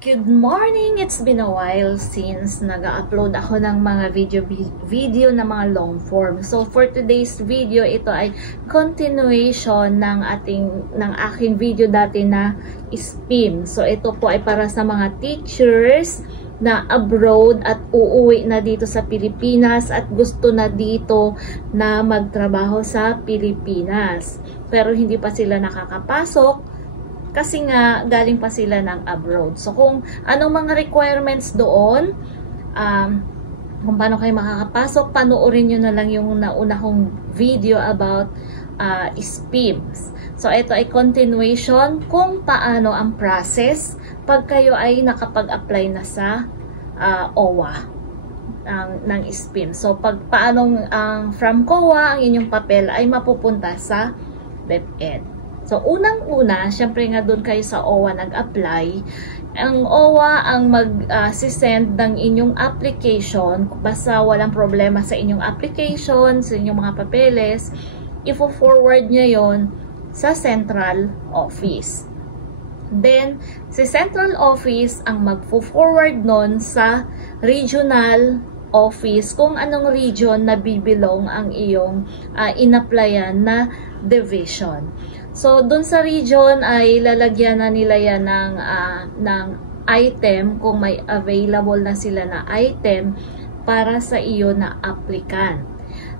Good morning! It's been a while since nag-upload ako ng mga video na mga long form. So for today's video, ito ay continuation ng aking video dati na SPIM. So ito po ay para sa mga teachers na abroad at uuwi na dito sa Pilipinas at gusto na dito na magtrabaho sa Pilipinas. Pero hindi pa sila nakakapasok kasi nga galing pa sila ng abroad. So kung anong mga requirements doon, kung paano kayo makakapasok, panoorin nyo na lang yung nauna kong video about SPIMS. So ito ay continuation kung paano ang process pag kayo ay nakapag-apply na sa OWA ng SPIMS. So paanong from COA ang inyong papel ay mapupunta sa DepEd. So, unang-una, syempre nga doon kayo sa OWA nag-apply. Ang OWA ang mag-send ng inyong application. Basta walang problema sa inyong application, sa inyong mga papeles, ifo-forward nyo yon sa central office. Then, si central office ang magfo-forward nun sa regional office kung anong region na bibilong ang iyong in-applyan na division. So, dun sa region ay lalagyan na nila yan ng item kung may available na sila na item para sa iyo na applicant.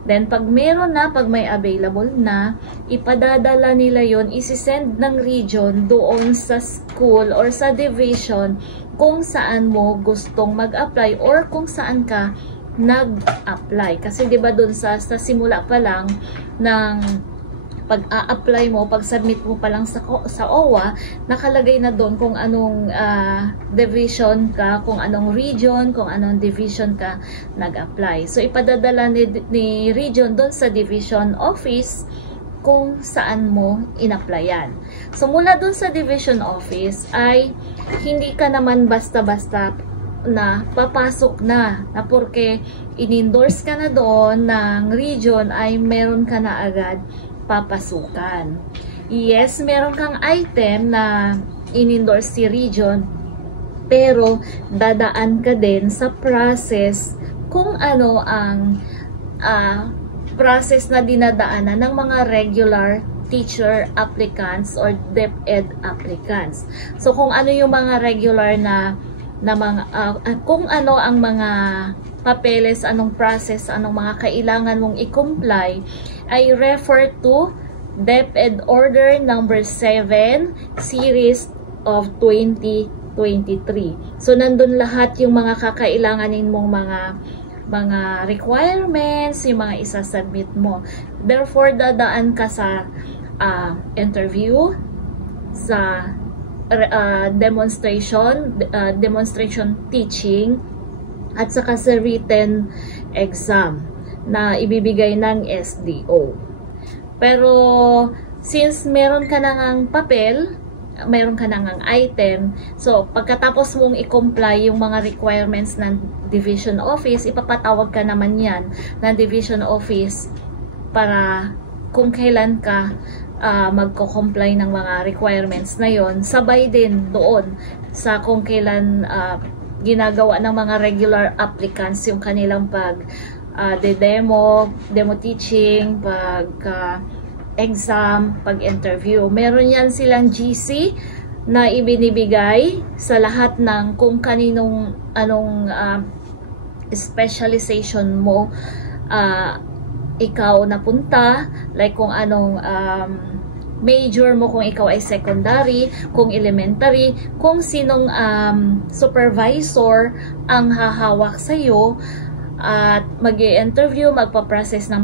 Then, pag meron na, pag may available na, ipadadala nila yon, isisend ng region doon sa school or sa division kung saan mo gustong mag-apply or kung saan ka nag-apply. Kasi 'di ba doon sa simula pa lang ng pag-a-apply mo, pag-submit mo pa lang sa OWA, nakalagay na doon kung anong division ka, kung anong region, kung anong division ka nag-apply. So, ipadadala ni region doon sa division office kung saan mo in-applyan. So, mula doon sa division office ay hindi ka naman basta-basta na papasok na porque in-endorse ka na doon ng region ay meron ka na agad papasukan. Yes, meron kang item na in-endorse si region, pero dadaan ka din sa process kung ano ang process na dinadaanan ng mga regular teacher applicants or DepEd applicants. So kung ano yung mga regular na mga kung ano ang mga papeles, anong process, anong mga kailangan mong i-comply, ay refer to DepEd Order number 7 Series of 2023. So nandun lahat yung mga kakailanganin mong mga requirements, yung mga isasubmit mo. Therefore, dadaan ka sa interview, sa demonstration teaching, at saka sa written exam na ibibigay ng SDO. Pero since meron ka nang papel, meron ka nang item, so pagkatapos mong i-comply yung mga requirements ng division office, ipapatawag ka naman yan ng division office para kung kailan ka magko-comply ng mga requirements na yon, sabay din doon sa kung kailan ginagawa ng mga regular applicants yung kanilang demo teaching, exam, pag-interview. Meron yan silang GC na ibinibigay sa lahat ng kung anong specialization mo ikaw napunta, like kung anong major mo, kung ikaw ay secondary, kung elementary, kung sinong supervisor ang hahawak sa'yo at mag-i-interview, magpa-process ng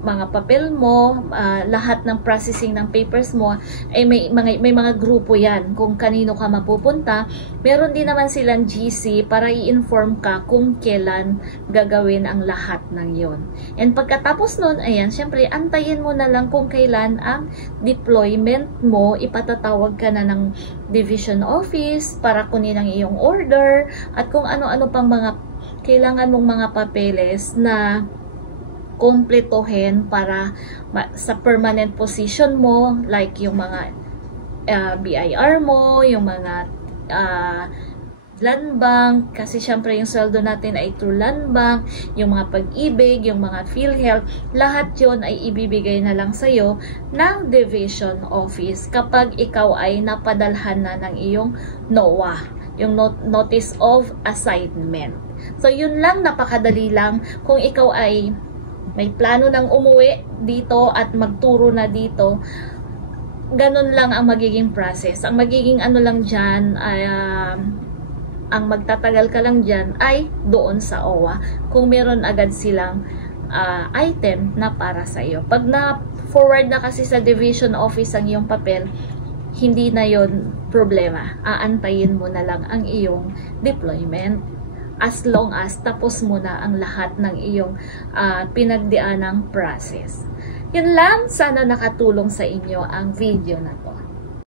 mga papel mo, lahat ng processing ng papers mo, ay may mga grupo yan kung kanino ka mapupunta. Meron din naman silang GC para i-inform ka kung kailan gagawin ang lahat ng yon. And pagkatapos nun, ayan, syempre, antayin mo na lang kung kailan ang deployment mo, ipatatawag ka na ng division office para kunin ang iyong order, at kung ano-ano pang mga kailangan mong mga papeles na kumpletuhin para sa permanent position mo, like yung mga BIR mo, yung mga land bank, kasi syempre yung sweldo natin ay through land bank, yung mga pag-ibig, yung mga PhilHealth, lahat yon ay ibibigay na lang sa'yo ng division office kapag ikaw ay napadalhan na ng iyong NOA, yung Notice of Assignment. So yun lang, napakadali lang. Kung ikaw ay may plano ng umuwi dito at magturo na dito, ganun lang ang magiging process. Ang magiging ano lang dyan ay ang magtatagal ka lang dyan ay doon sa OWA kung meron agad silang item na para sa iyo. Pag na-forward na kasi sa division office ang iyong papel, hindi na yon problema. Aantayin mo na lang ang iyong deployment as long as tapos mo na ang lahat ng iyong pinagdianang process. Yun lang, sana nakatulong sa inyo ang video na to.